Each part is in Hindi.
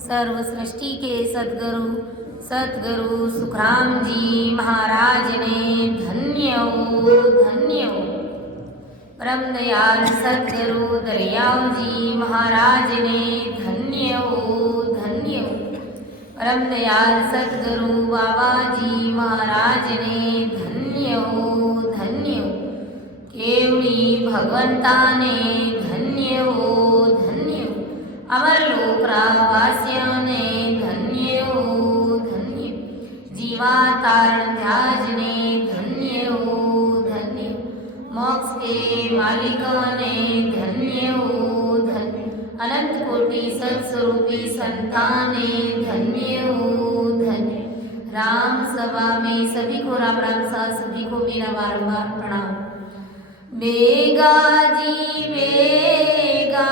सर्व सृष्टि के सद्गुरु सुखराम जी महाराज ने धन्य हो। परम दयाल सद्गुरु दरियाव जी महाराज ने धन्य हो। परम दयाल सद्गुरु बाबा जी महाराज ने धन्य हो। केवड़ी भगवंता ने धन्य हो। अमरलोकवासियों ने धन्य हो। जीवा तारण ध्याज ने धन्य हो। मोक्ष के मालिकों ने धन्य हो। अनंत कोटि सत्स्वरूपी संतान ने धन्य हो। राम सभा में सभी को राम राम साथ सभी को मेरा बारंबार प्रणाम। बेगा जी बेगा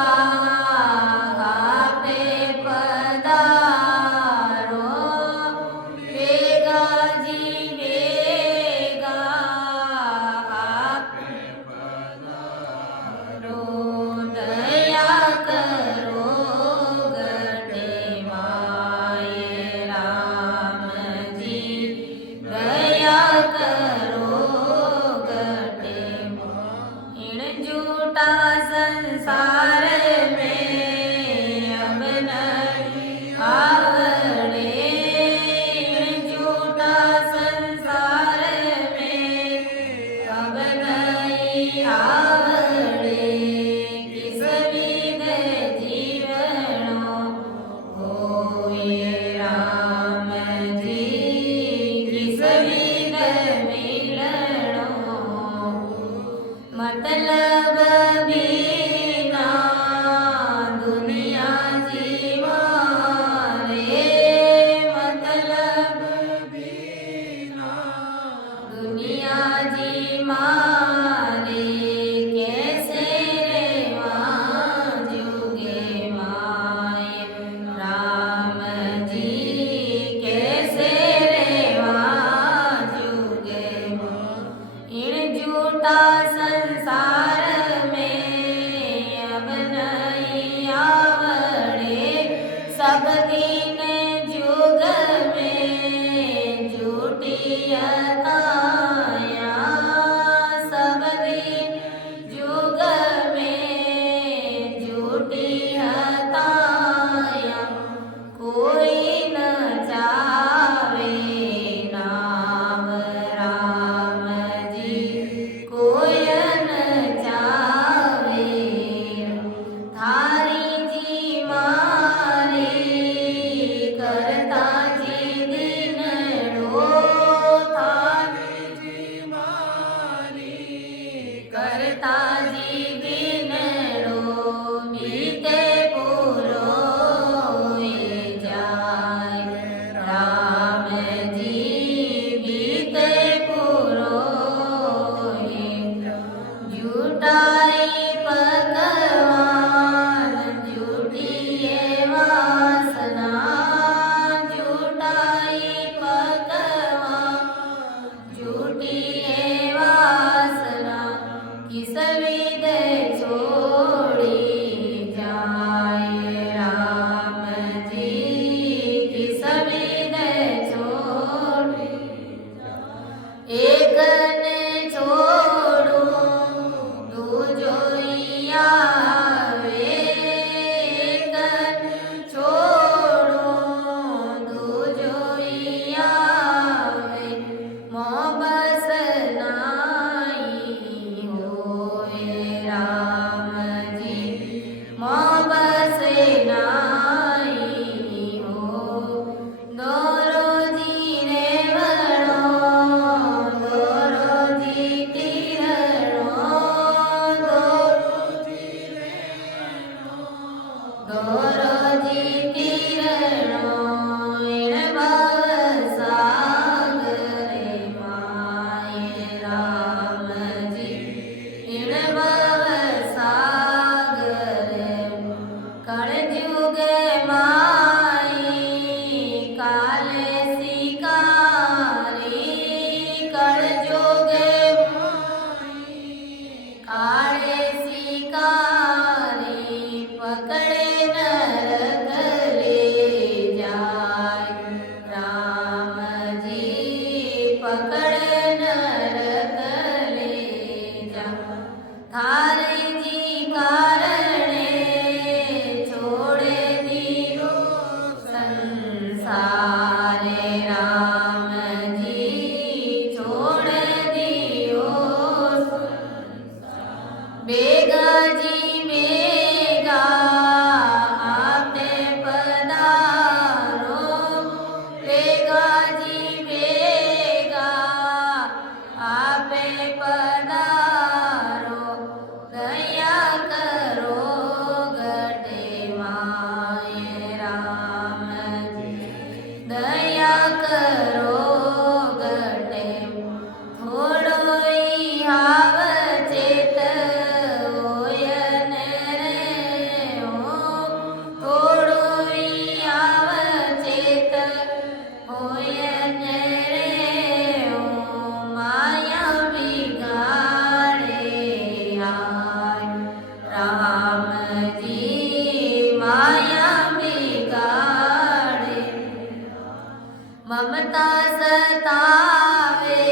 ममता सतावे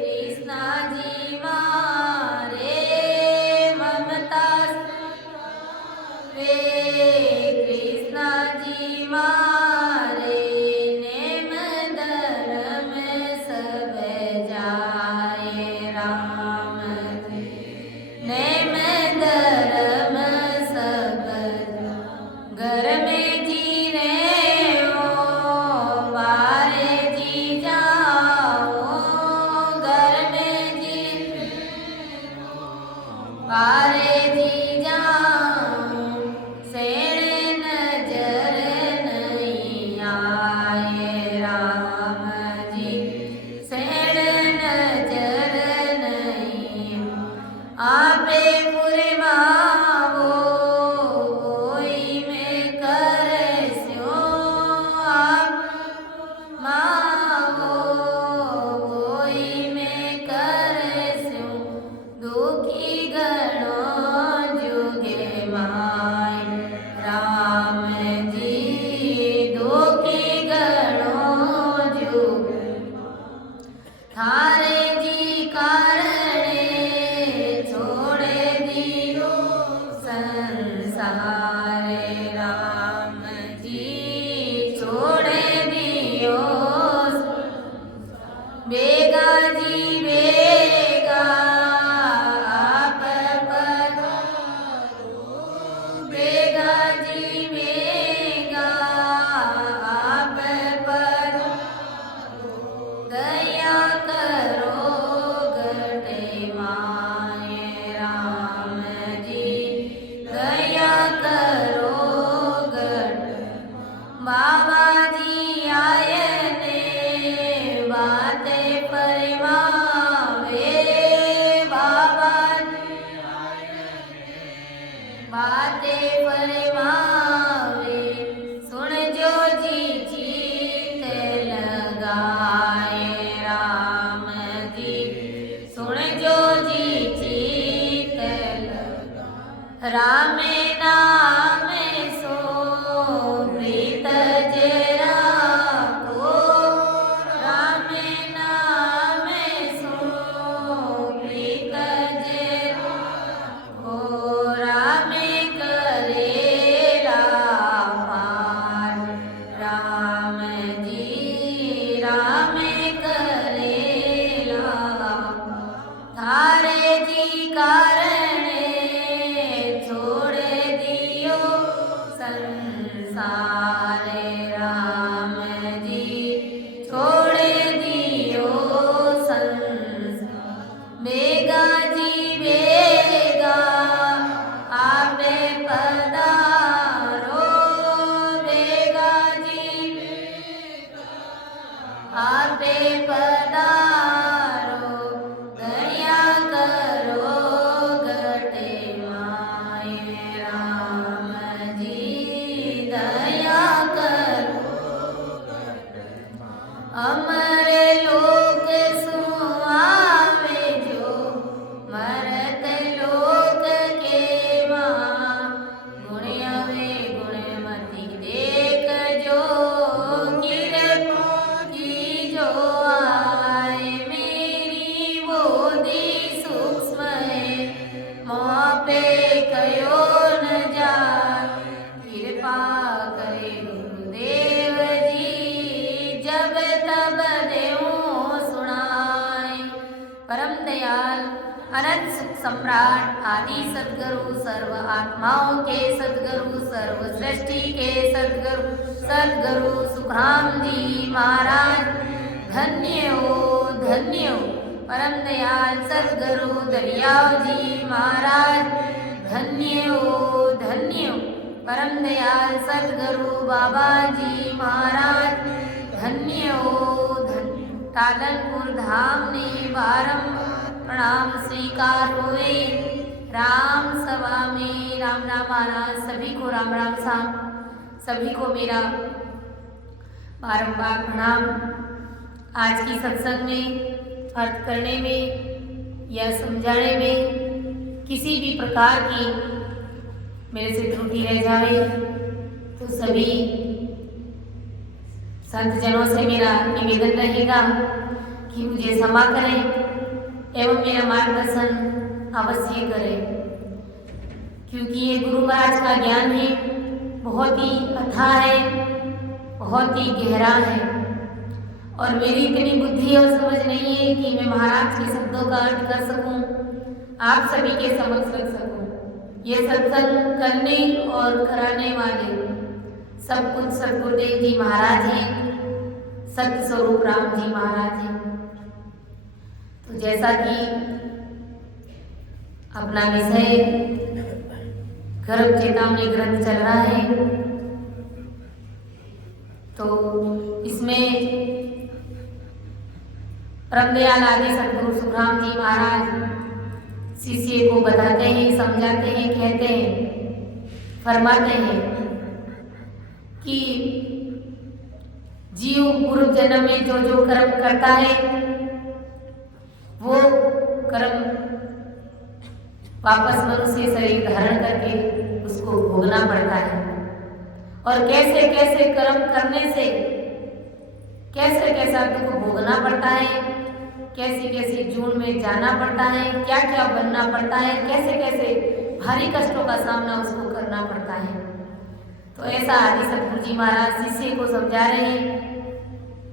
कृष्णाजी मारे, ममता सतावे कृष्णाजी मारे, नेम धर्म सब जाए राम जी, नेम धर्म सब घर में जी रहे हो बारे जी जाओ, घर में जी बारे जी जाओ, सेड़ नजर नहीं आए राम जी, सेड़ नजर नहीं आपे पूरे मावो ओई में करे स्यो, आप मावो ओई में करे स्यो, दुखी गणो जुगे माय राम जी, दुखी गणो जुगे थारे जी कारणे छोड़े दियो संसारे राम जी, छोड़े दियो बेगा जी बेगा आप पधारो, बेगा जी बेगा आप पधारो, दया करो गटे माए राम जी, दया करो गटे बाबा जी आए ने बातें परिमावे, बाबा जी आए ने बातें परिमावे, सुन जो जी जीत लगाए राम जी, सुन जो जी जीत लगाए राम नाम सो प्रीत जरा को, राम नाम सो प्रीत जरा को, राम करेला पार राम जी, राम करेला थारे जी कारणे छोड़े दियो संसारे राम जी, छोड़े दियो संसार, बेगा जी बेगा आपे पधारो, बेगा जी बेगा आपे पधारो, दया करो गटे माए राम जी, दया करो अमर लोक सुआवे जो, मरत लोक के मां, गुणियावे गुणमती देख जो, कृपा की जो आए मेरी बोधी सूक्ष्म है, मोह पे कयो न जाए, कृपा करे गुरुदेव जी, जब तब देवो सुनाए, परम दयाल अनंत सुख सम्राट आदि सद्गुरु, सर्व आत्माओं के सद्गुरु, सर्व सृष्टि के सद्गुरु, सद्गुरु सुखराम जी महाराज धन्य हो परम दयाल सद्गुरु दरियाव जी महाराज धन्य हो परम दयाल सद्गुरु बाबा जी महाराज धन्य हो तादनपुर धाम ने बारंबार प्रणाम स्वीकार हुए। राम सभा में राम राम महाराज सभी को राम राम साहब सभी को मेरा बारंबार प्रणाम। आज की सत्संग में अर्थ करने में या समझाने में किसी भी प्रकार की मेरे से त्रुटि रह जाए तो सभी संत जनों से मेरा निवेदन रहेगा कि मुझे क्षमा करें एवं मेरा मार्गदर्शन अवश्य करें, क्योंकि ये गुरु महाराज का ज्ञान है बहुत ही अथाह है, बहुत ही गहरा है और मेरी इतनी बुद्धि और समझ नहीं है कि मैं महाराज के शब्दों का अर्थ कर सकूं, आप सभी के समक्ष रख सकूं। ये सत्संग करने और कराने वाले सब कुछ सतगुरुदेव जी महाराज हैं, सत्य स्वरूप राम जी महाराज हैं। तो जैसा कि अपना विषय गर्भ चेतावनी ग्रंथ चल रहा है, तो इसमें परमदयाल आदि सतगुरु सुखराम जी महाराज शिष्य को बताते हैं, समझाते हैं, कहते हैं, फरमाते हैं कि जीव पूर्व जन्म में जो जो कर्म करता है वो कर्म वापस मनुष्य शरीर धारण करके उसको भोगना पड़ता है और कैसे कैसे कर्म करने से कैसे कैसा दुख भोगना पड़ता है, कैसी कैसी जून में जाना पड़ता है, क्या क्या बनना पड़ता है, कैसे कैसे भारी कष्टों का सामना उसको करना पड़ता है। तो ऐसा आदि सतगुरु जी महाराज शिष्य को समझा रहे हैं,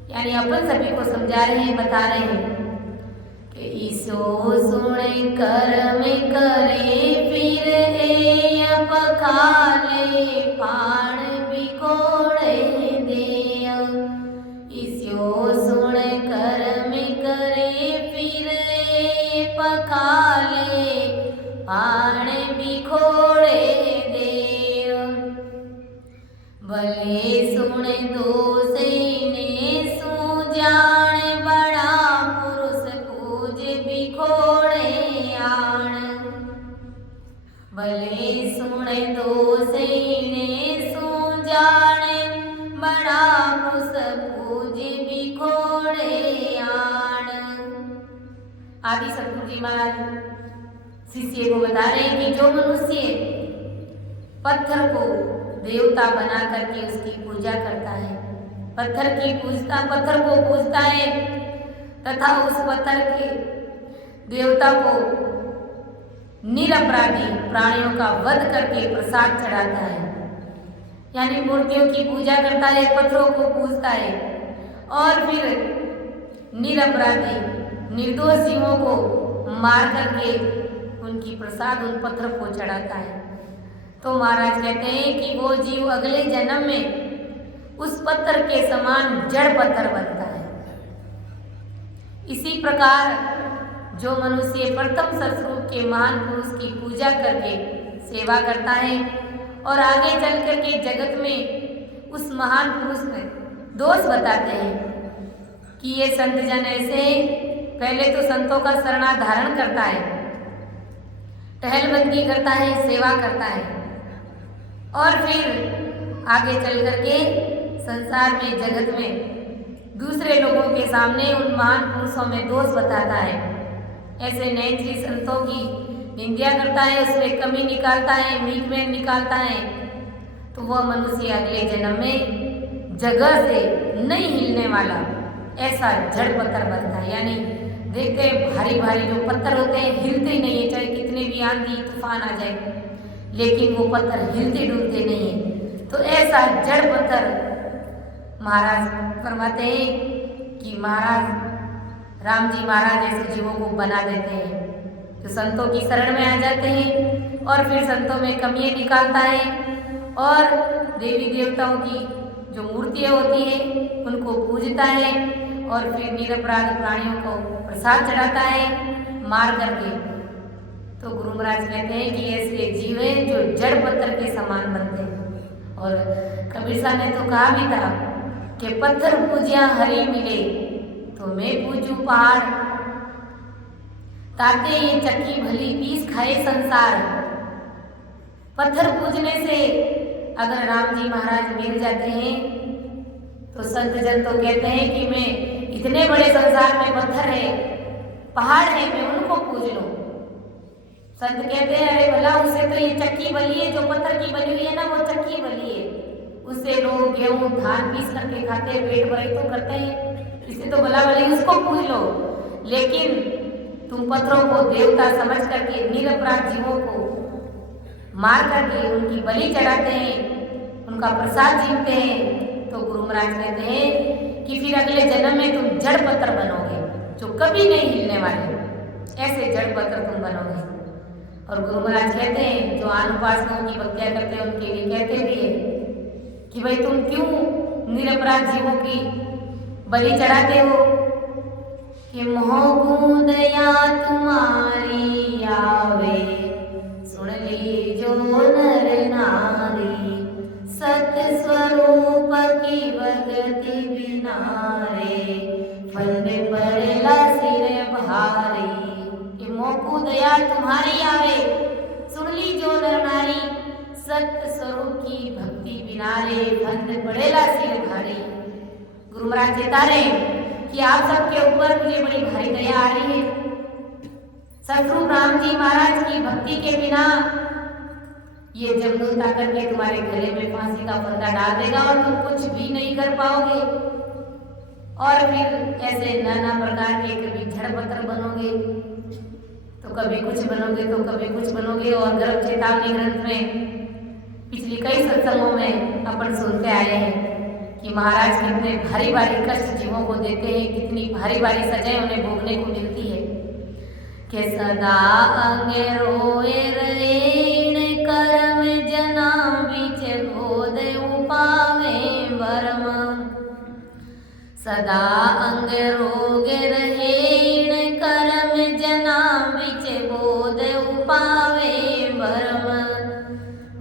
यानी अपन सभी को समझा रहे हैं, बता रहे हैं कि ईसो सुने कर्म करे फिर ए पखाले पाण बिकोड़े दे, ईसो सुने कर्म करे फिर ए पखाले पाण बिकोड़े दे, भले सुन दोषे ने सूजान बड़ा पुरुष पूज बिखोड़े आण, भले सुन दोषे ने सूजान बड़ा पुरुष पूज बिखोड़े आण। आदि सतगुरु जी महाराज शिष्य को बता रहे हैं कि जो मनुष्य पत्थर को देवता बना करके उसकी पूजा करता है, पत्थर को पूजता है तथा उस पत्थर के देवता को निरपराधी प्राणियों का वध करके प्रसाद चढ़ाता है, यानी मूर्तियों की पूजा करता है, पत्थरों को पूजता है और फिर निरपराधी निर्दोष जीवों को मार करके उनकी प्रसाद उन पत्थर को चढ़ाता है। तो महाराज कहते हैं कि वो जीव अगले जन्म में उस पत्थर के समान जड़ पत्थर बनता है। इसी प्रकार जो मनुष्य प्रथम सतस्वरूप के महान पुरुष की पूजा करके सेवा करता है और आगे चल करके जगत में उस महान पुरुष में दोष बताते हैं कि ये संत जन ऐसे, पहले तो संतों का शरणाधारण करता है, टहलबंदी करता है, सेवा करता है और फिर आगे चल करके संसार में जगत में दूसरे लोगों के सामने उन महान पुरुषों में दोष बताता है। ऐसे नैंची संतों की निंदा करता है, उसमें कमी निकालता है, मीक में निकालता है, तो वह मनुष्य अगले जन्म में जगह से नहीं हिलने वाला ऐसा जड़ पत्थर बनता है। यानी देखते हैं भारी भारी जो पत्थर होते हैं हिलते ही नहीं है, चाहे कितने भी आंधी तूफान आ जाए, लेकिन वो पत्थर हिलते डुलते नहीं है। तो ऐसा जड़ पत्थर महाराज फरमाते हैं कि महाराज राम जी महाराज ऐसे जीवों को बना देते हैं जो संतों की शरण में आ जाते हैं और फिर संतों में कमियां निकालता है और देवी देवताओं की जो मूर्तियाँ होती हैं उनको पूजता है और फिर निरपराध प्राणियों को प्रसाद चढ़ाता है मार करके। तो गुरु महाराज कहते हैं कि ऐसे जीव हैं जो जड़ पत्थर के समान बनते हैं। और कबीर साहब ने तो कहा भी था कि पत्थर पूजिया हरि मिले तो मैं पूजू पहाड़, ताते ये चक्की भली पीस खाए संसार। पत्थर पूजने से अगर राम जी महाराज मिल जाते हैं तो संत जन तो कहते हैं कि मैं इतने बड़े संसार में पत्थर है, पहाड़ है, मैं उनको पूज लूं। संत कहते हैं अरे भला उससे तो ये चक्की बली है, जो पत्थर की बनी हुई है ना वो चक्की बली है, उससे लोग गेहूं धान पीस करके खाते हैं, पेट भराई तो करते हैं, इससे तो भला भले उसको पूछ लो। लेकिन तुम पत्थरों को देवता समझ करके निरपराध जीवों को मार करके उनकी बलि चढ़ाते हैं, उनका प्रसाद जीवते हैं। तो गुरु महाराज कहते हैं कि फिर अगले जन्म में तुम जड़ पत्थर बनोगे जो कभी नहीं हिलने वाले, ऐसे जड़ पत्थर तुम बनोगे। और गुरु महाराज कहते हैं जो अनुपासनाओं की भक्तियां करते हैं उनके लिए कहते भी है कि भाई तुम क्यों निरपराध जीवों की बलि चढ़ाते हो, कि मोह दया तुम्हारी आवे, सुन लीजो नर नारी, सत स्वरूप की भगति बिना रे, फंद पड़ला सिर भारी। कि मोह दया तुम्हारी आवे, सुन लीजो नर नारी, सत्य स्वरूप की भक्ति बिना रे, फंद पड़ेला सिर भारी। गुरु महाराज चेता रहे कि आप सबके ऊपर मुझे बड़ी भारी दया आ रही है। सतगुरु राम जी महाराज की भक्ति के बिना ये जमदूत आकर के तुम्हारे गले में फांसी का फंदा डाल देगा और तुम कुछ भी नहीं कर पाओगे। और फिर ऐसे नाना प्रकार के कभी जड़ पत्थर बनोगे तो कभी कुछ बनोगे तो कभी कुछ बनोगे। और गर्भ चेतावनी ग्रंथ में पिछली कई सत्संगों में अपन सुनते आए हैं कि महाराज कितने भारी भारी कष्ट जीवों को देते हैं, कितनी भारी भारी सजाएं उन्हें भोगने को मिलती है। कि सदा अंग रोए रेण कर्म जना बीच बोध उपावे बरम, सदा अंग रोग रहेण कर्म जना बीच बोध उपावे बरम,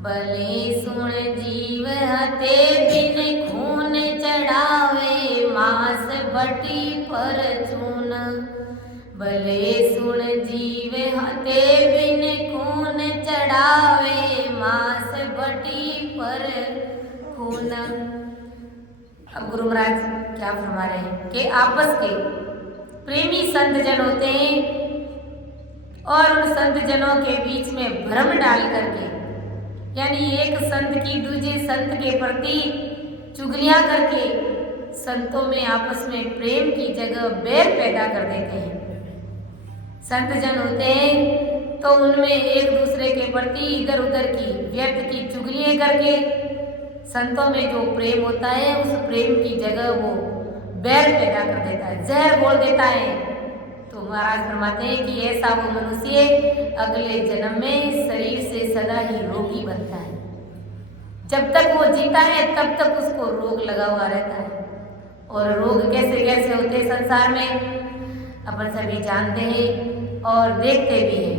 भले सुन जीव हते बिन खून चढ़ावे मांस बटी पर चून, भले सुन जीव हते बिन खून चढ़ावे मांस बटी पर खून। अब गुरु महाराज क्या फरमा रहे हैं कि आपस के प्रेमी संत जन होते हैं और उन संत जनों के बीच में भ्रम डाल करके, यानी एक संत की दूसरे संत के प्रति चुगलियां करके संतों में आपस में प्रेम की जगह बैर पैदा कर देते हैं। संत जन होते हैं तो उनमें एक दूसरे के प्रति इधर उधर की व्यर्थ की चुगलियां करके संतों में जो प्रेम होता है उस प्रेम की जगह वो बैर पैदा कर देता है, जहर बोल देता है। तो महाराज फरमाते हैं कि ऐसा वो मनुष्य अगले जन्म में शरीर से सदा ही रोगी बनता है। जब तक वो जीता है तब तक उसको रोग लगा हुआ रहता है। और रोग कैसे कैसे होते हैं संसार में अपन सभी जानते हैं और देखते भी हैं।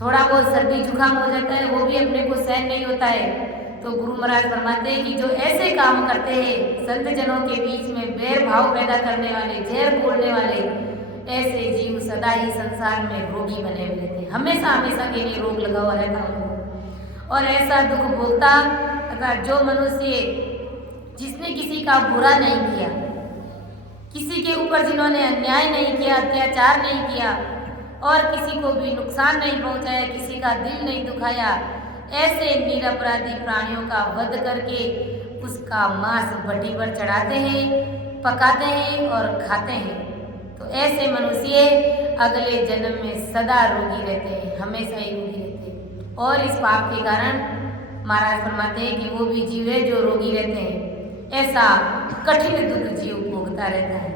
थोड़ा बहुत सर्दी जुकाम हो जाता है वो भी अपने को सहन नहीं होता है। तो गुरु महाराज फरमाते हैं कि जो ऐसे काम करते हैं संत जनों के बीच में बैर भाव पैदा करने वाले, जहर बोलने वाले, ऐसे जीव सदा ही संसार में रोगी बने हुए रहते हैं, हमेशा हमेशा के लिए रोग लगा हुआ रहता है उनको। और ऐसा दुख भोगता अर्थात जो मनुष्य जिसने किसी का बुरा नहीं किया, किसी के ऊपर जिन्होंने अन्याय नहीं किया, अत्याचार नहीं किया और किसी को भी नुकसान नहीं पहुंचाया, किसी का दिल नहीं दुखाया, ऐसे निरपराधी प्राणियों का वध करके उसका मांस भट्टी पर चढ़ाते हैं, पकाते हैं और खाते हैं। तो ऐसे मनुष्य अगले जन्म में सदा रोगी रहते हैं, हमेशा ही रोगी रहते हैं। और इस पाप के कारण महाराज फरमाते हैं कि वो भी जीव है जो रोगी रहते हैं, ऐसा कठिन दुख जीव भोगता रहता है।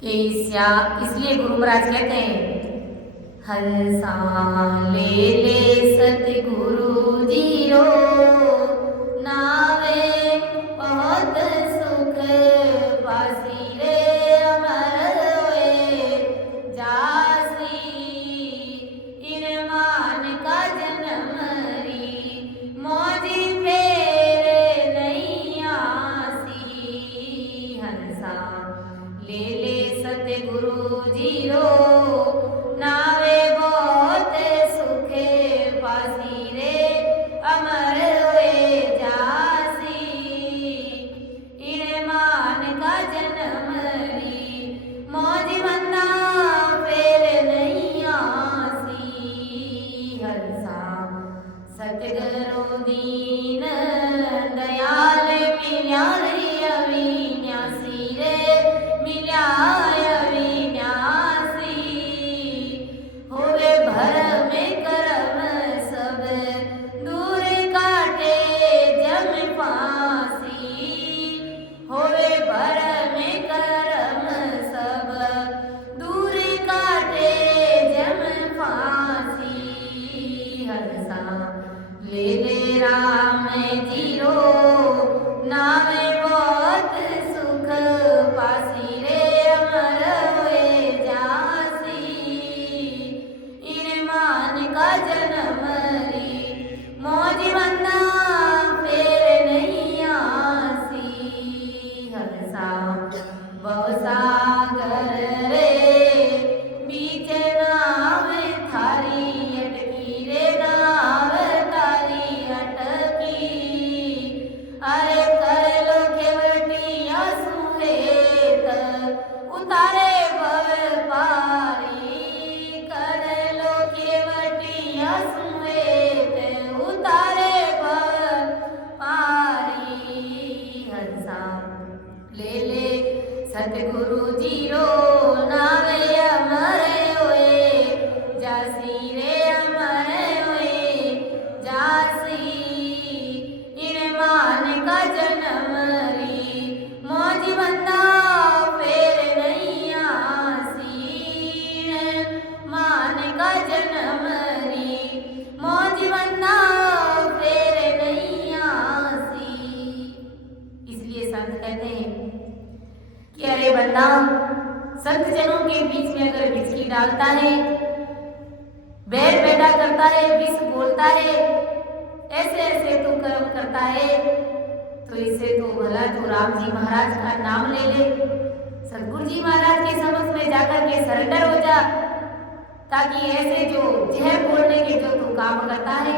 कि इसलिए गुरु महाराज कहते हैं हंसा ले ले सतगुरु जी रो, नावे बहुत सुख पासी रे अमर होए जासी, इरमान का जन्म री मौजी फेर नहीं आसी। हंसा ले ले सतगुरु जी रो, नावे बहुत सुखे पासी रे अमर हुए जासी, न्यारे अविन्यासी रे मिल्या अविन्यासी होवे भरम करम सब दूर काटे जम फांसी होवे भरम करम सब दूर काटे जम फांसी हर सा ले ले राम जीरो नामे बहुत सुख पासी रे अमर होए जासी इन मान का जन्म री मौज बंदा फेर नहीं आसी हर सा बहुसागर रे बीच नाव थारी अटकी रे नाव तारी अटकी अरे कर लो केवटिया सुहेत उतारे भव पारी कर लो केवटिया सुहेत उतारे भव पारी हंसा ले ले सतगुरु जीरो नावे अमर होए जासी रे अमर होए जासी इन मान का जन्म री मौज बंदा फेर नहीं आसी इन मान का जन्म री मौज बंदा फेर नहीं आसी इसलिए संत कहते हैं कि अरे बंदा संत जनों के बीच में अगर बिजली डालता है बैर पैदा करता है विष बोलता है ऐसे ऐसे तू कर्म करता है तो इससे तो भला तो राम जी महाराज का नाम ले ले सतगुरु जी महाराज के समक्ष में जाकर के सरेंडर हो जा ताकि ऐसे जो जहर बोलने के जो तू काम करता है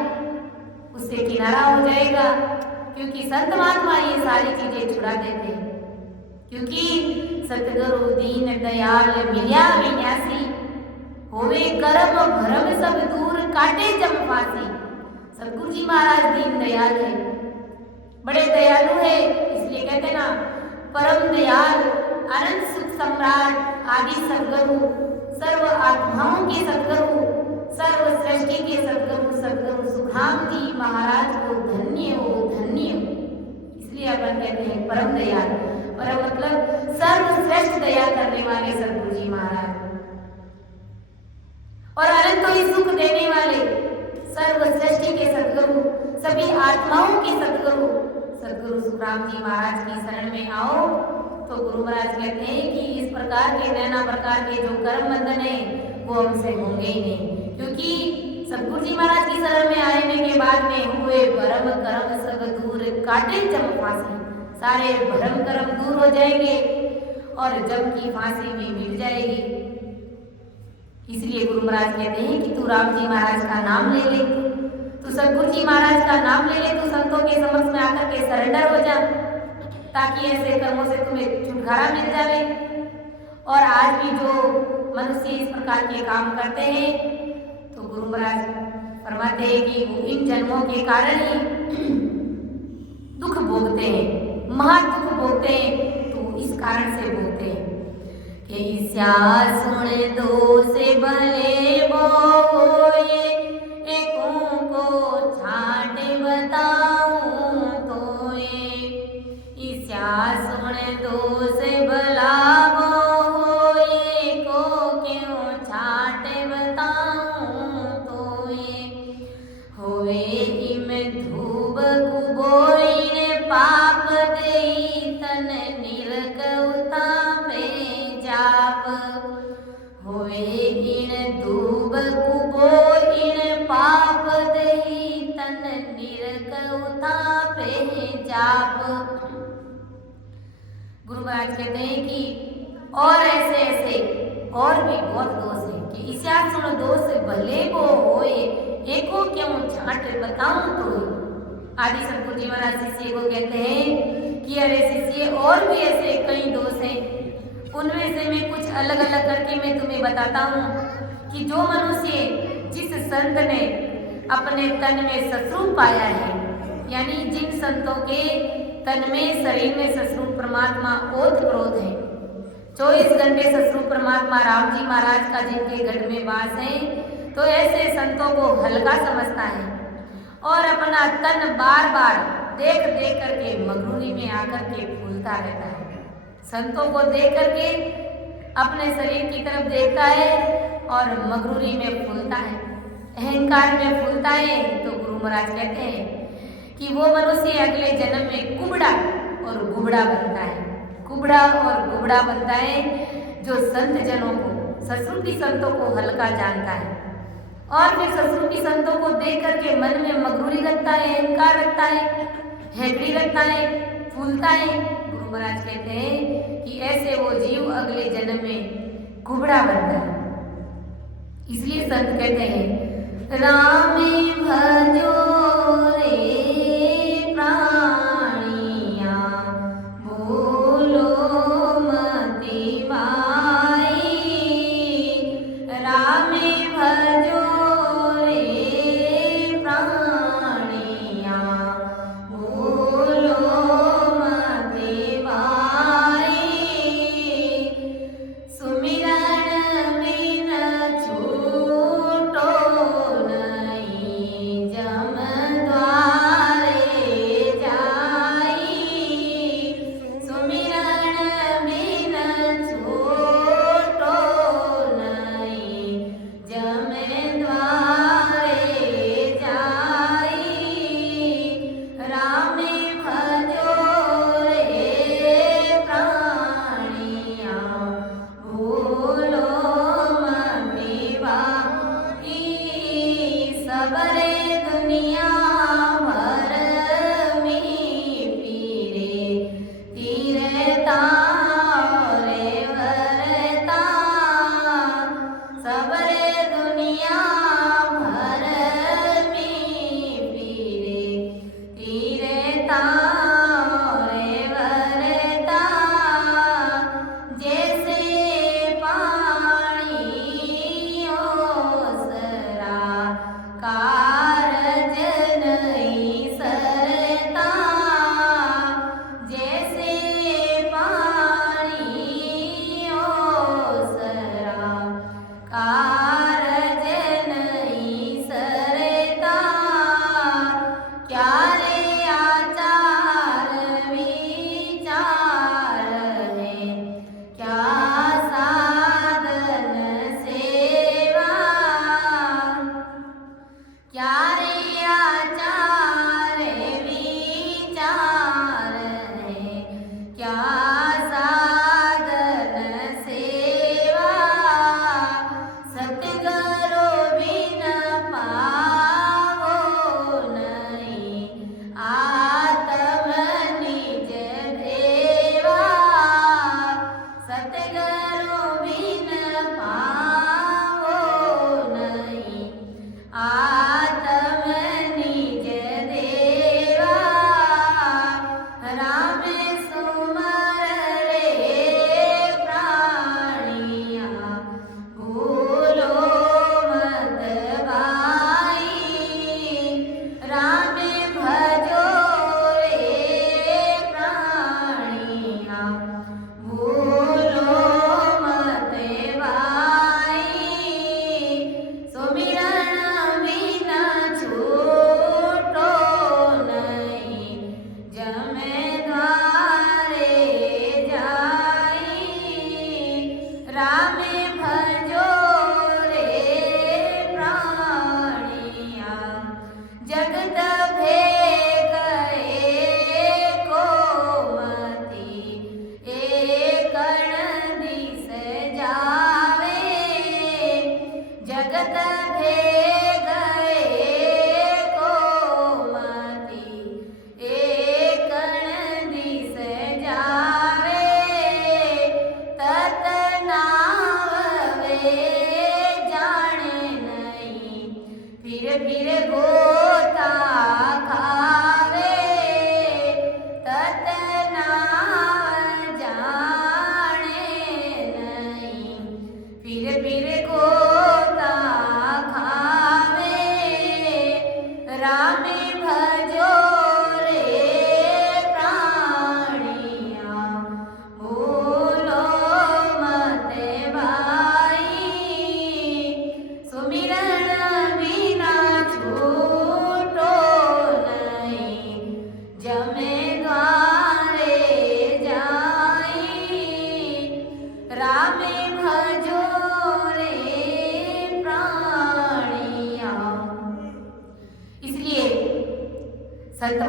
उससे किनारा हो जाएगा क्योंकि संत महात्मा ये सारी चीजें छुड़ा देते हैं क्योंकि सतगुरु दीन दयाल मिल्या विन्यासी होवे कर्म भरम सब दूर काटे जम फांसी सतगुरु जी महाराज दीन दयाल है बड़े दयालु है इसलिए कहते ना परम दयाल अनंत सुख सम्राट आदि सतगुरु सर्व आत्माओं के सतगुरु सर्व सृष्टि के सतगुरु सतगुरु सुखाम जी महाराज को धन्य हो धन्य इसलिए अपन कहते हैं परम दयाल परम मतलब सर्वश्रेष्ठ दया करने वाले सतगुरु जी महाराज और अनंत ही सुख देने वाले सर्वश्रेष्ठ के सतगुरु सभी आत्माओं के सतगुरु सतगुरु सुखराम जी महाराज की शरण में आओ तो गुरु महाराज कहते हैं कि इस प्रकार के नाना प्रकार के जो कर्म बंधन है वो हमसे होंगे ही नहीं क्योंकि सतगुरु जी महाराज की शरण में आने के बाद में हुए भरम कर्म सब दूर काटे जम फांसी सारे भरम कर्म दूर हो जाएंगे और जम की फांसी भी मिल जाएगी इसलिए गुरु महाराज कहते हैं कि तू राम जी महाराज का नाम ले ले तू सतगुरु जी महाराज का नाम ले ले तू संतों के समक्ष में आकर के सरेंडर हो जा ताकि ऐसे कर्मों से तुम्हें छुटकारा मिल जाए और आज भी जो मनुष्य इस प्रकार के काम करते हैं तो गुरु महाराज फरमाते हैं कि वो इन जन्मों के कारण ही दुख भोगते हैं महा दुख भोगते हैं तो इस कारण से भोगते हैं कि ईसा सुन दो से भले बोए एकों को छाट बताऊं तो ईसा सुन दो से भला बोए को क्यों छाट बताऊं तो होवे इम धूप कुबोइन पाप देई तन निरक उतापे जाप होवे इन धूप कुबोइन पाप देई तन निरक उतापे जाप गुरु महाराज कहते हैं कि और ऐसे ऐसे और भी बहुत दोष है कि इसा सुन दोष भले को होए एको क्यों छाट बताऊं तो आदि सतगुरु जी महाराज शिष्य को कहते हैं कि अरे शिष्य और भी ऐसे कई दोष हैं उनमें से मैं कुछ अलग अलग करके मैं तुम्हें बताता हूँ कि जो मनुष्य जिस संत ने अपने तन में ससुर पाया है यानी जिन संतों के तन में शरीर में ससुर परमात्मा ओत प्रोत है। 24 घंटे ससुर परमात्मा राम जी महाराज का जिनके गढ़ में वास है, तो ऐसे संतों को हल्का समझता है और अपना तन बार बार देख देख करके मगरूरी में आकर के फूलता रहता है। संतों को देख करके अपने शरीर की तरफ देखता है और मगरूरी में फूलता है, अहंकार में फूलता है। तो गुरु महाराज कहते हैं कि वो मनुष्य अगले जन्म में कुबड़ा और गुबड़ा बनता है। कुबड़ा और गुबड़ा बनता है जो संत जनों को, ससुर की संतों को हल्का जानता है और फिर ससुर की संतों को देख करके मन में मगरूरी रखता है, अहंकार रखता है, हैकड़ी रखता है, फूलता है। गुरु महाराज कहते हैं कि ऐसे वो जीव अगले जन्म में कुबड़ा बनता है। इसलिए संत कहते हैं रामे भजो जमेद्वार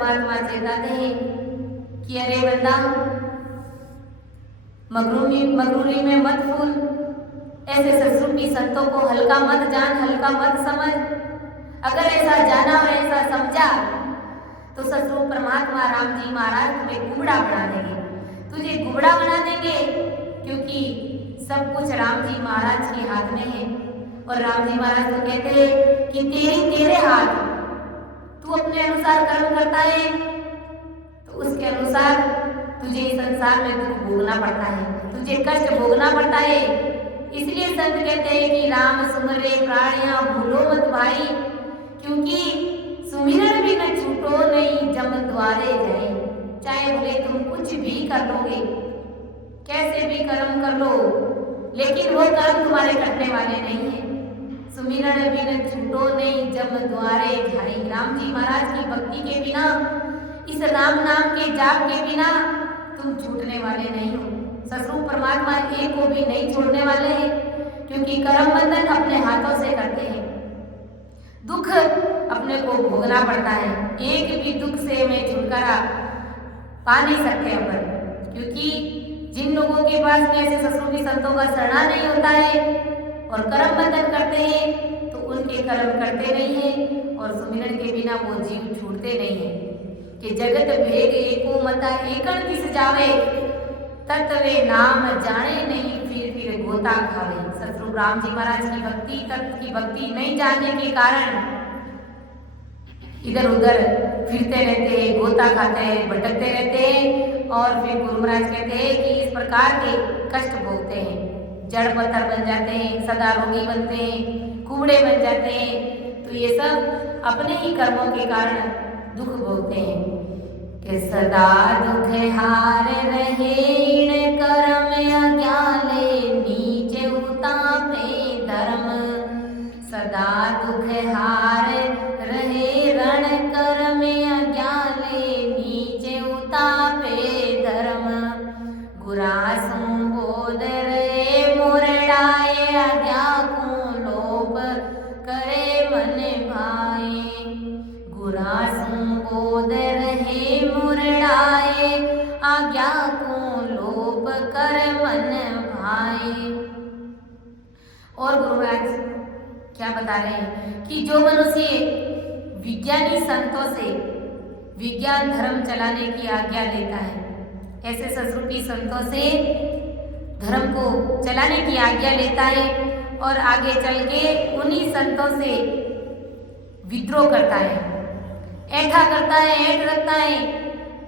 परमात्मा चेताते हैं कि अरे बंदा, मगरूरी में मत फूल, ऐसे सत्सरूपी संतों को हल्का मत जान, हल्का मत समझ। अगर ऐसा जाना और ऐसा समझा तो सतरूप परमात्मा राम जी महाराज तुम्हें गुबड़ा बना देंगे, तुझे गुबड़ा बना देंगे, क्योंकि सब कुछ राम जी महाराज के हाथ में है। और राम जी महाराज तो कहते हैं कि तेरे हाथ, तू अपने अनुसार कर्म करता है तो उसके अनुसार तुझे इस संसार में दुख भोगना पड़ता है, तुझे कष्ट भोगना पड़ता है। इसलिए संत कहते हैं कि राम सुमरे प्राणिया भूलो मत भाई, क्योंकि सुमिरन भी न छूटो नहीं जम द्वारे जाए। चाहे भले तुम कुछ भी कर लोगे, कैसे भी कर्म कर लो, लेकिन वो कर्म तुम्हारे कटने वाले नहीं है। सुमिरन भी न छूटो नहीं जम द्वारे जाए। राम जी महाराज की भक्ति के बिना, इस राम नाम के जाप के बिना तुम छूटने वाले नहीं हो। सतरूप परमात्मा एक को भी नहीं छोड़ने वाले हैं, क्योंकि कर्म बंधन अपने हाथों से करते हैं, दुख अपने को भोगना पड़ता है। एक भी दुख से मैं छुटकारा पा नहीं सकते अपन, क्योंकि जिन लोगों के पास में ऐसे सतरूपी संतों का शरणा नहीं होता है और कर्म बंधन करते हैं तो उनके कर्म करते नहीं है, और सुमिरन के बिना वो जीव छूटते नहीं है। कि जगत भेद एको मता एकन किस जावे, तत्वे नाम जाने नहीं फिर गोता खावे। सतरूप राम जी महाराज की भक्ति, तत्व की भक्ति नहीं जानने के कारण इधर उधर फिरते रहते हैं, गोता खाते हैं, भटकते रहते हैं, और फिर गुरु महाराज कहते हैं कि इस प्रकार के कष्ट भोगते हैं, जड़ पत्थर बन जाते हैं, सदा रोगी बनते हैं, कुबड़े बन जाते हैं। तो ये सब अपने ही कर्मों के कारण दुख भोगते हैं। कि सदा दुख हार रहे कर्म अज्ञाले नीचे उतापे धर्म। सदा दुख हार रहे रण कर्म अज्ञाले नीचे उतापे धर्म। गुरासु बोध रहे मुरड़ाए आज्ञा को लोप करे मन भाए। गुरासु बोध रहे मुरड़ाए आज्ञा को लोप कर मन भाए। और गुरु महाराज क्या बता रहे हैं कि जो मनुष्य विज्ञानी संतों से विज्ञान धर्म चलाने की आज्ञा लेता है, ऐसे सतरूपी संतों से धर्म को चलाने की आज्ञा लेता है और आगे चल के उन्हीं संतों से विद्रोह करता है, ऐठा करता है, ऐठ रखता है,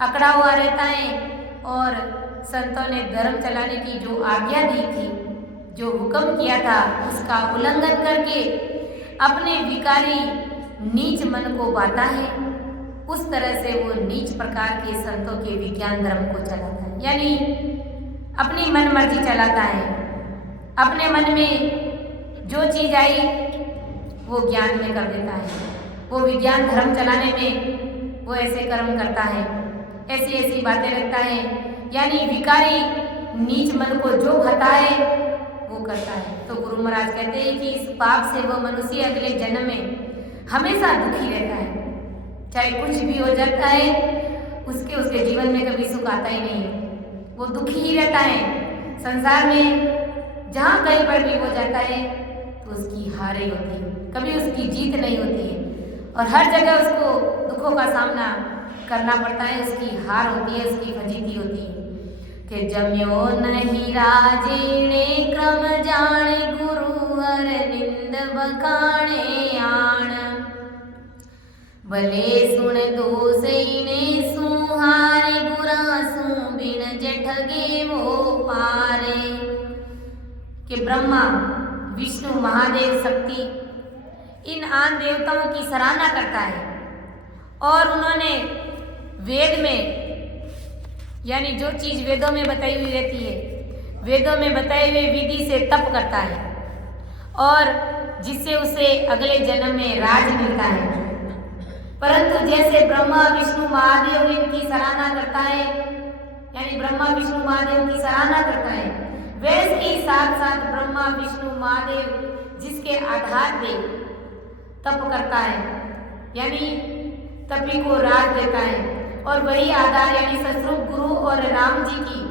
अकड़ा हुआ रहता है, और संतों ने धर्म चलाने की जो आज्ञा दी थी, जो हुक्म किया था, उसका उल्लंघन करके अपने विकारी नीच मन को बांटा है। उस तरह से वो नीच प्रकार के संतों के विज्ञान धर्म को चलाता है, यानी अपनी मन मर्जी चलाता है। अपने मन में जो चीज आई वो ज्ञान में कर देता है, वो विज्ञान धर्म चलाने में वो ऐसे कर्म करता है, ऐसी ऐसी बातें रखता है, यानी विकारी नीच मन को जो खाता है वो करता है। तो गुरु महाराज कहते हैं कि इस पाप से वो मनुष्य अगले जन्म में हमेशा दुखी रहता है, चाहे कुछ भी हो जाता है, उसके जीवन में कभी सुख आता ही नहीं है, वो दुखी ही रहता है। संसार में जहाँ कहीं पर भी हो जाता है तो उसकी हार ही होती है, कभी उसकी जीत नहीं होती है, और हर जगह उसको दुखों का सामना करना पड़ता है, उसकी हार होती है, उसकी फजीती होती है। कि जम्यो नहीं राजीणे क्रम जाने गुरु हर निंद बखाणे आण। भले सुन दोषईने सुहारे गुरासु बिन जठगे वो पारे। कि ब्रह्मा विष्णु महादेव शक्ति इन आन देवताओं की सराहना करता है, और उन्होंने वेद में, यानी जो चीज वेदों में बताई हुई रहती है, वेदों में बताए हुए विधि से तप करता है, और जिससे उसे अगले जन्म में राज मिलता है। परंतु जैसे ब्रह्मा विष्णु महादेव इनकी सराहना करता है, यानी ब्रह्मा विष्णु महादेव की सराहना करता है, वैसे ही साथ साथ ब्रह्मा विष्णु महादेव जिसके आधार पे तप करता है, यानी तभी को राज देता है। और वही आधार यानी सतरूप गुरु और राम जी की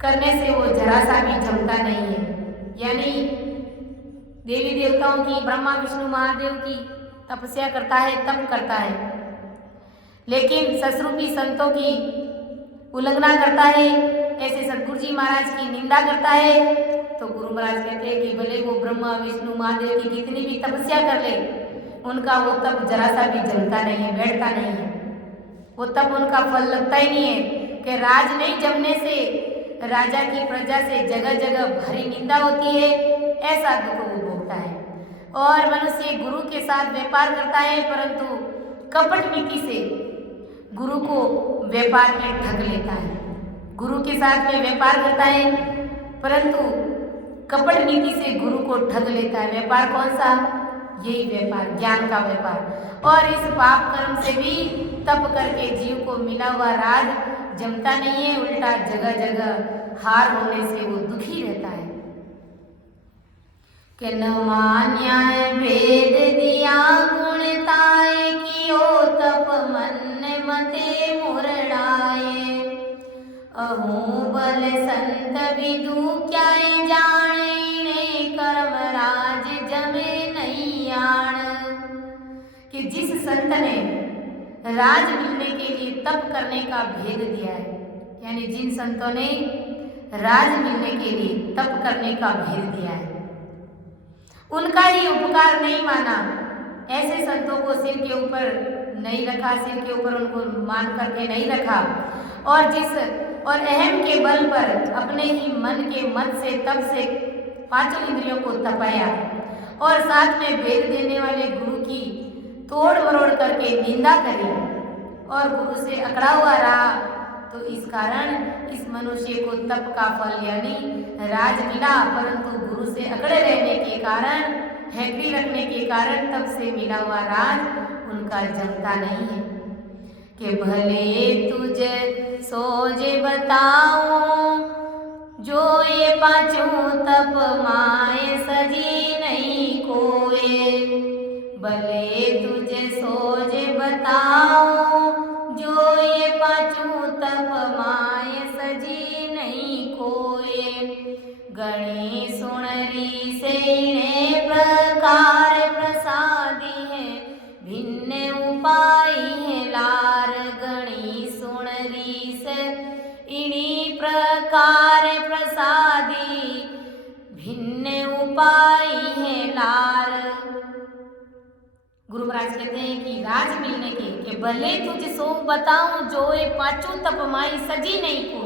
करने से वो जरा सा भी जमता नहीं है। यानी देवी देवताओं की, ब्रह्मा विष्णु महादेव की तपस्या करता है, तप करता है, लेकिन ससरूपी संतों की उल्लंघना करता है, ऐसे सतगुरु जी महाराज की निंदा करता है, तो गुरु महाराज कहते हैं कि भले वो ब्रह्मा विष्णु महादेव की कितनी भी तपस्या कर ले, उनका वो तप जरा सा भी जमता नहीं है, बैठता नहीं है। वो तप उनका फल लगता ही नहीं है कि राज नहीं जमने से राजा की प्रजा से जगह जगह भारी निंदा होती है, ऐसा दुख वो भोगता है। और मनुष्य गुरु के साथ व्यापार करता है, परंतु कपट नीति से गुरु को व्यापार में ठग लेता है। गुरु के साथ में व्यापार करता है, परंतु कपट नीति से गुरु को ठग लेता है। व्यापार कौन सा? यही व्यापार, ज्ञान का व्यापार। और इस पाप कर्म से भी तप करके जीव को मिला हुआ राज जमता नहीं है, उल्टा जगह जगह हार होने से वो दुखी रहता है। कि न मान्या भेद दिया गुणताए, कियो तप मन मते मुरड़ाए। अहूँ बल संत विदु क्या जाने, ने कर्म राज जमे नहीं आण। कि जिस संत ने राज मिलने के लिए तप करने का भेद दिया है, यानी जिन संतों ने राज मिलने के लिए तप करने का भेद दिया है, उनका ही उपकार नहीं माना, ऐसे संतों को सिर के ऊपर नहीं रखा, सिर के ऊपर उनको मान करके नहीं रखा, और अहम के बल पर अपने ही मन के मत से तप से पांचों इंद्रियों को तपाया, और साथ में भेद देने वाले गुरु की तोड़ मरोड़ करके निंदा करी और गुरु से अकड़ा हुआ रहा, तो इस कारण इस मनुष्य को तप का फल यानी राज मिला, परंतु गुरु से अकड़े रहने के कारण, हैकड़ी रखने के कारण तप से मिला हुआ राज उनका जमता नहीं है। कि भले तुझे सोजे बताऊं, जो ये पांचों तप माए सजी नहीं कोए। भले तुझे सोजे बताऊं, जो ये पांचों तप माए सजी नहीं कोए। गणी सुणरी से इने प्रकार प्रसादी है, भिन्न उपाय है लार। गणी सुणरी से इनी प्रकार प्रसादी, भिन्न उपाय है लार। गुरु महाराज कहते हैं कि राज मिलने के भले तुझे सो बताऊं, जो ये पांचों तप माई सजी नहीं को।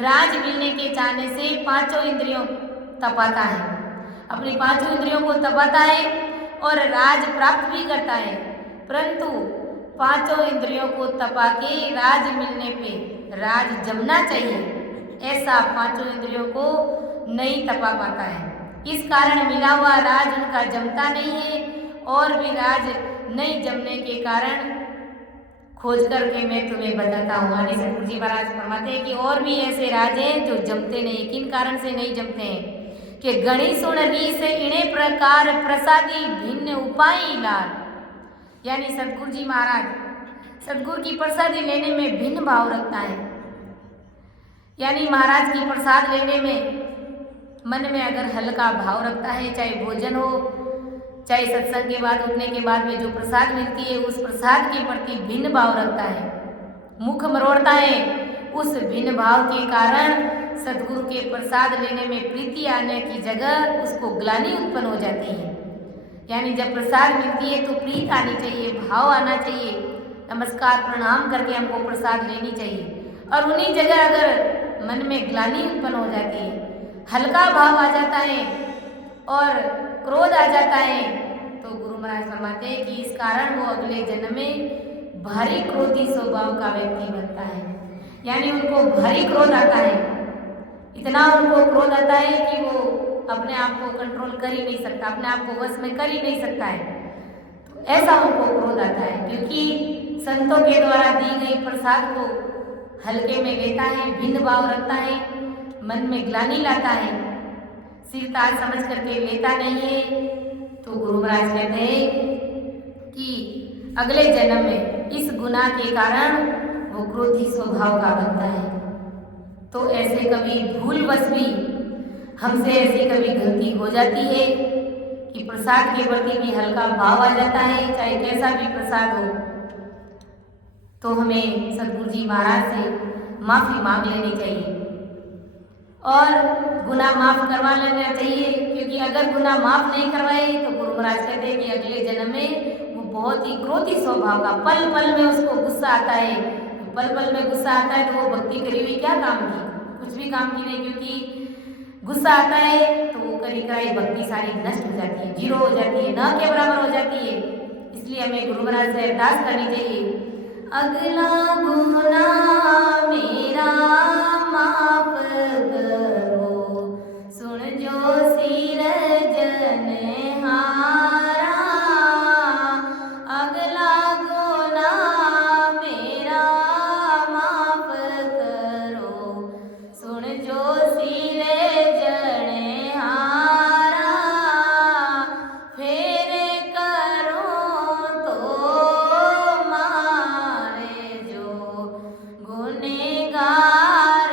राज मिलने के चाहने से पांचों इंद्रियों तपाता है, अपनी पांचों इंद्रियों को तपाता है और राज प्राप्त भी करता है, परंतु पांचों इंद्रियों को तपा के राज मिलने पे राज जमना चाहिए, ऐसा पांचों इंद्रियों को नहीं तपा पाता है। इस कारण मिला हुआ राज उनका जमता नहीं है, और भी राज नहीं जमने के कारण खोज करके मैं तुम्हें बताता हूँ। आने सतगुरु जी महाराज फरमाते हैं कि और भी ऐसे राज हैं जो जमते नहीं। किन कारण से नहीं जमते हैं? कि गणी सुण री से इणे प्रकार प्रसादी, भिन्न उपाय लार। यानी सतगुरु जी महाराज सतगुरु की प्रसादी लेने में भिन्न भाव रखता है, यानी महाराज की प्रसाद लेने में मन में अगर हल्का भाव रखता है, चाहे भोजन हो, चाहे सत्संग के बाद उठने के बाद में जो प्रसाद मिलती है, उस प्रसाद के प्रति भिन्न भाव रखता है, मुख मरोड़ता है, उस भिन्न भाव के कारण सतगुरु के प्रसाद लेने में प्रीति आने की जगह उसको ग्लानि उत्पन्न हो जाती है। यानी जब प्रसाद मिलती है तो प्रीत आनी चाहिए, भाव आना चाहिए, नमस्कार प्रणाम करके हमको प्रसाद लेनी चाहिए। और उन्हीं जगह अगर मन में ग्लानि उत्पन्न हो जाती है, हल्का भाव आ जाता है और क्रोध आ जाता है, तो गुरु महाराज फरमाते हैं कि इस कारण वो अगले जन्म में भारी क्रोधी स्वभाव का व्यक्ति बनता है। यानी उनको भारी क्रोध आता है, इतना उनको क्रोध आता है कि वो अपने आप को कंट्रोल कर ही नहीं सकता, अपने आप को वश में कर ही नहीं सकता है। तो ऐसा उनको क्रोध आता है, क्योंकि संतों के द्वारा दी गई प्रसाद को हल्के में लेता है, भिन्न भाव रखता है, मन में ग्लानि लाता है, सिर ताज समझ करके लेता नहीं है। तो गुरु महाराज कहते हैं कि अगले जन्म में इस गुनाह के कारण वो क्रोधी स्वभाव का बनता है। तो ऐसे कभी भूलवश भी हमसे ऐसी कभी गलती हो जाती है कि प्रसाद के प्रति भी हल्का भाव आ जाता है, चाहे कैसा भी प्रसाद हो, तो हमें सद्गुरु जी महाराज से माफ़ी मांग लेनी चाहिए और गुनाह माफ़ करवा लेना चाहिए। क्योंकि अगर गुनाह माफ़ नहीं करवाए तो गुरु महाराज कहते हैं कि अगले जन्म में वो बहुत ही क्रोधी स्वभाव का, पल पल में उसको गुस्सा आता है। पल पल में गुस्सा आता है तो वो भक्ति करी हुई क्या काम की, कुछ भी काम की नहीं। क्योंकि गुस्सा आता है तो वो करी कराई भक्ति सारी नष्ट हो जाती है, जीरो हो जाती है, न के बराबर हो जाती है। इसलिए हमें गुरु महाराज से अरदास करनी चाहिए, अगला गुनाह मेरा माफ करो, सुन जो सिरजनहारा, अगला गुनाह मेरा माफ करो, सुन जो सिरजनहारा, फेर करो तो मारे जो गुनहगार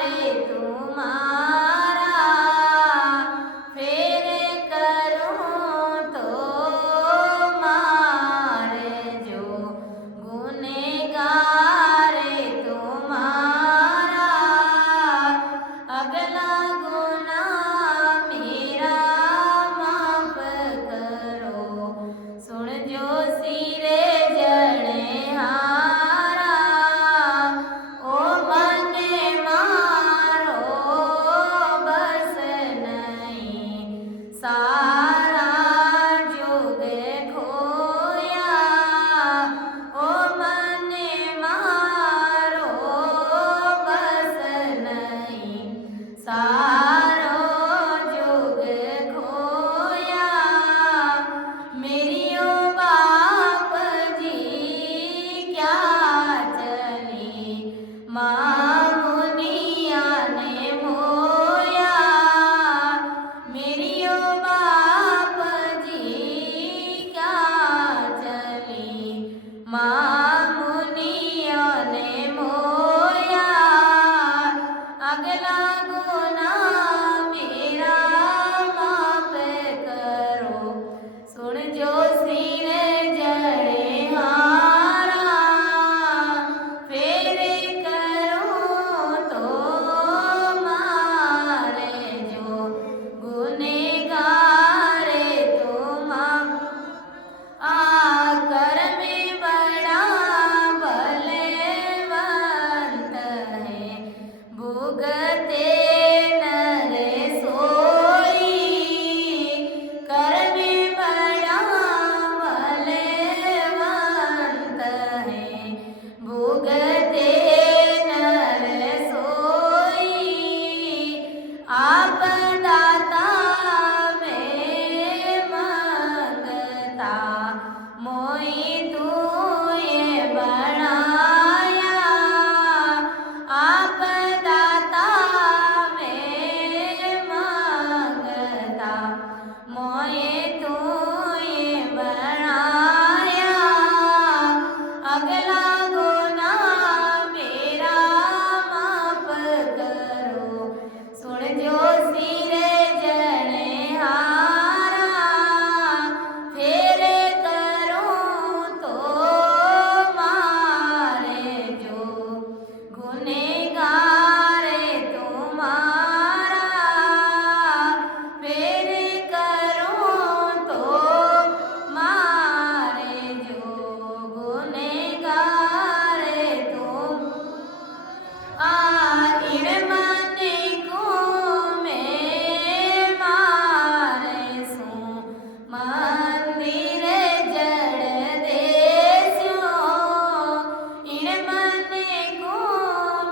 तुम्हारा, फेर करो तो मारे जो गुनहगार तुम्हारा, अगला गुनाह मेरा माफ करो, सुन जो सिरजनहारा, ओ मन मारो बस नहीं, सारा जुग खोया, ओ मन मारो बस नहीं, सारो जुग खोया, मेरियो बाप जी क्या चली, माँ मुनिया ने मोया, मेरियो बाप जी क्या चली, माँ मुनिया ने मोया, अगला गुनाह मेरा माफ करो, सुन जो सिरजनहारा, फेर करो तो मारे जो गुनहगार तुम्हारा, कर में बड़ा बलवंत है, भुगते नर सोई, कर में बड़ा बलवंत है, भुगते नर सोई, आप दाता में मंगता, मोई तू ये बनाया, आप दाता में मंगता, मोए तू ये बनाया, अगला गुनाह मेरा माफ करो, सुन जो सिरजनहारा, फेर करो तो मारे जो गुनहगार तुम्हारा, फेर करो तो मारे जो गुनहगार तुम, इन मन को मैं मारे सू, मंदिर जड़ देस्यो, इन मन को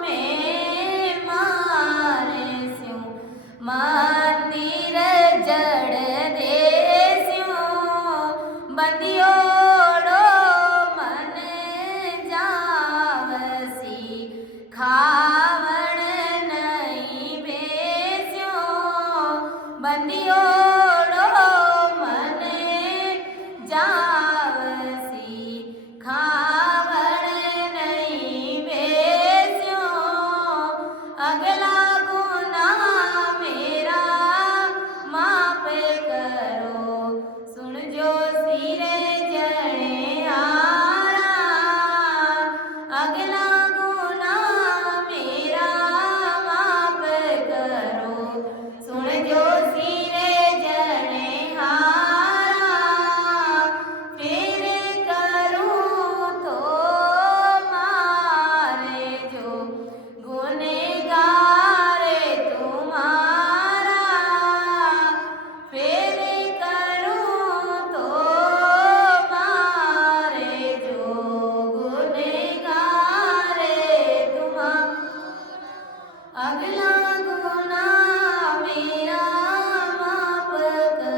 मैं मारे स्यो, मंदिर जड़ देस्यो, बंदियोड़ो मन जावसी, खावण नहीं बेस्यो, बंदियोड़ो मन जावसी, खा આગલા ગુના મેરા માફ કરો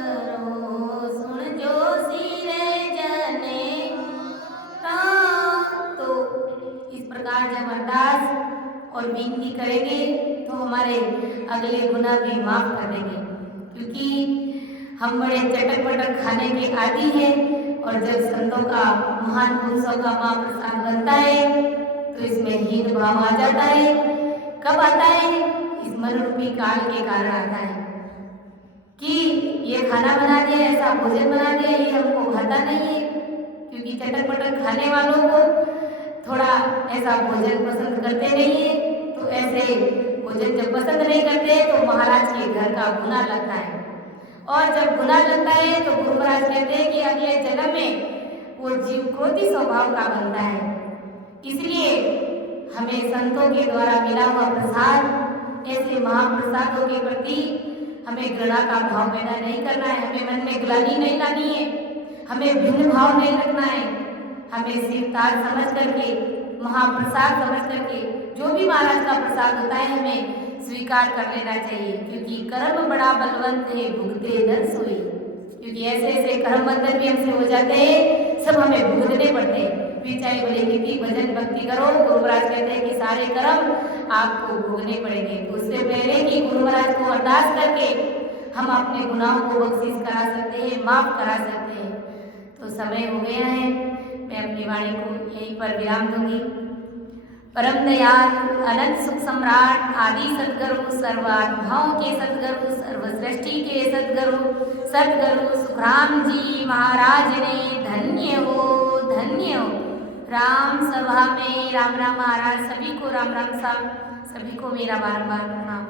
સુણજો सिरे जने तो इस प्रकार जब अरदास और विनती करेंगे तो हमारे अगले गुनाह भी माफ कर देंगे, क्योंकि हम बड़े चटक पटक खाने के आदी हैं और जब संतों का महान पुरुषों का महाप्रसाद बनता है तो इसमें हीन भाव आ जाता है। कब आता है? इस मन रूपी काल के कारण आता है कि ये खाना बना दिया, ऐसा भोजन बना दिया, ये हमको खाता नहीं है, क्योंकि चटक पटक खाने वालों को थोड़ा ऐसा भोजन पसंद करते नहीं है। तो ऐसे भोजन जब पसंद नहीं करते तो महाराज के घर का गुना लगता है, और जब गुना लगता है तो गुरु महाराज कहते हैं कि अगले जन्म में वो जीव क्रोधी स्वभाव का बनता है। इसलिए हमें संतों के द्वारा मिला हुआ प्रसाद, ऐसे महाप्रसादों के प्रति हमें घृणा का भाव पैदा नहीं करना है, हमें मन में ग्लानि नहीं लानी है, हमें भिन्न भाव नहीं रखना है। हमें सिर ताज समझ करके, महाप्रसाद समझ करके जो भी महाराज का प्रसाद होता है हमें स्वीकार कर लेना चाहिए, क्योंकि कर्म बड़ा बलवंत है भुगते नर सोई। क्योंकि ऐसे ऐसे कर्म बंधन भी हमसे हो जाते हैं, सब हमें भुगतने पड़ते हैं। फिर चाहे बोले कितनी भजन भक्ति करो, गुरु महाराज कहते हैं कि सारे कर्म आपको भोगने पड़ेंगे। तो उससे पहले कि गुरु महाराज को अरदास करके हम अपने गुनाहों को बख्शीश करा सकते हैं, माफ करा सकते हैं। तो समय हो गया है, मैं अपनी वाणी को यहीं पर विराम दूंगी। परम दयाल अनंत सुख सम्राट आदि सदगुरु सर्वात्माओं के सदगुरु सर्वसृष्टि के सदगुरु सुखराम जी महाराज ने धन्य हो राम सभा में राम राम महाराज। सभी को राम राम साहब, सभी को मेरा बार बार प्रणाम।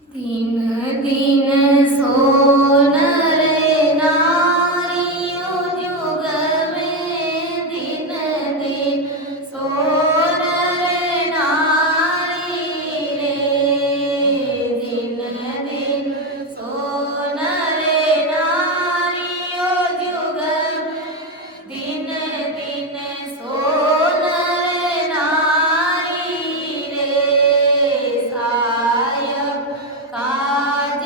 दिन दिन सोनर नारियों जुग में, दिन दिन सोनर नारी रे, दिन दिन सोनर नारियों जुग में, दिन दिन सोनर नारी रे। सायब काज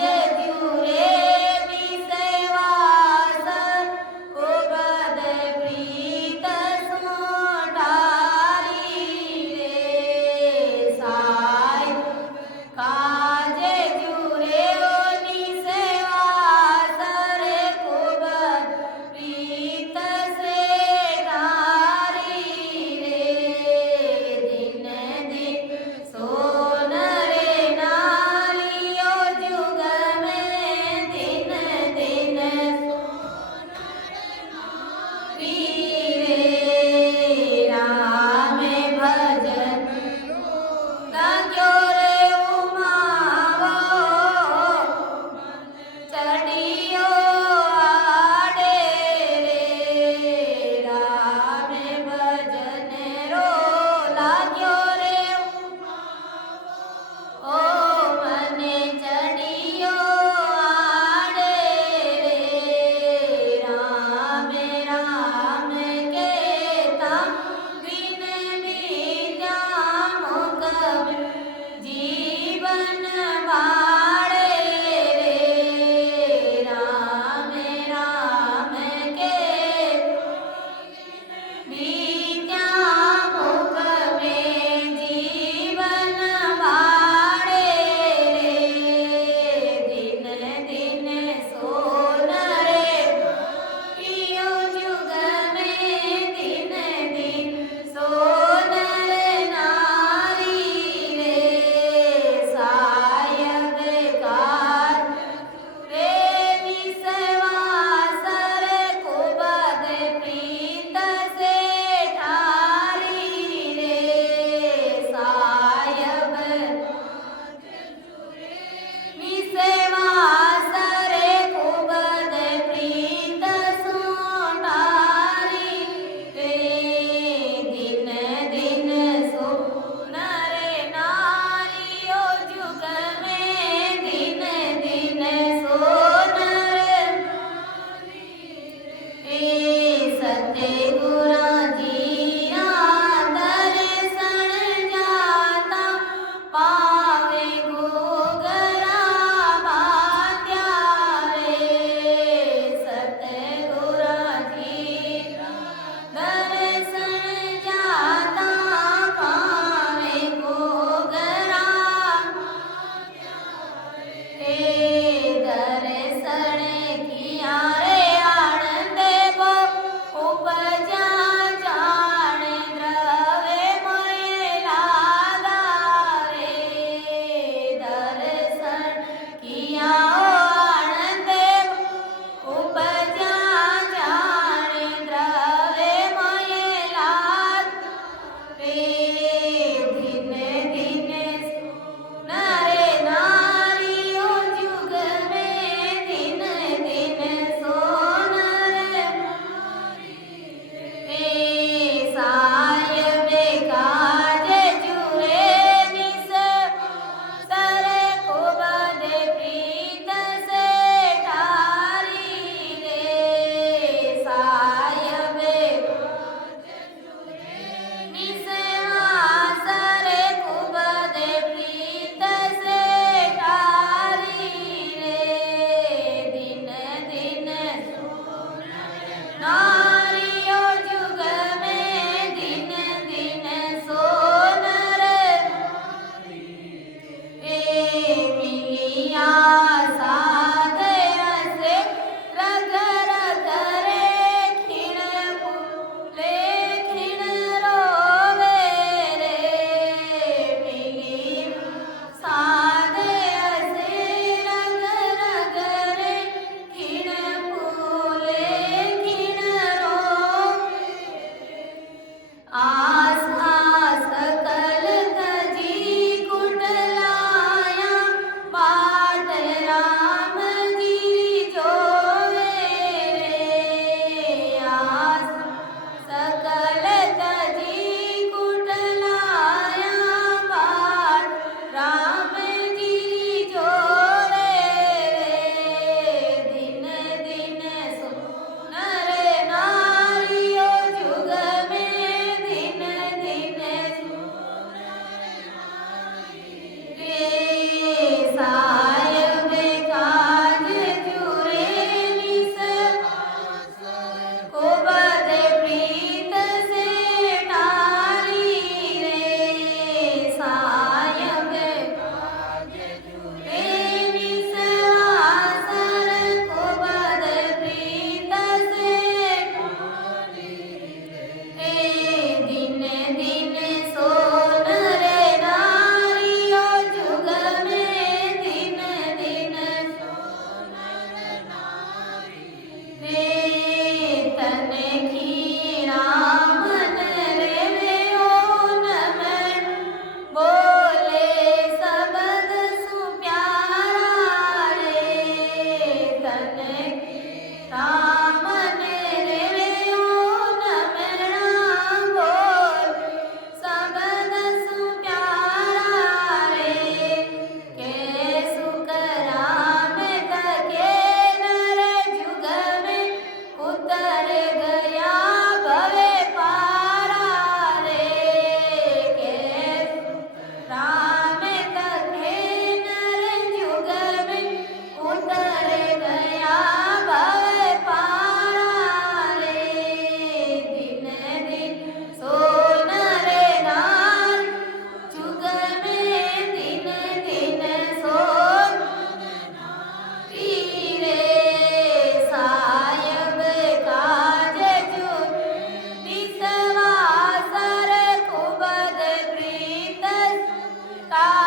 ता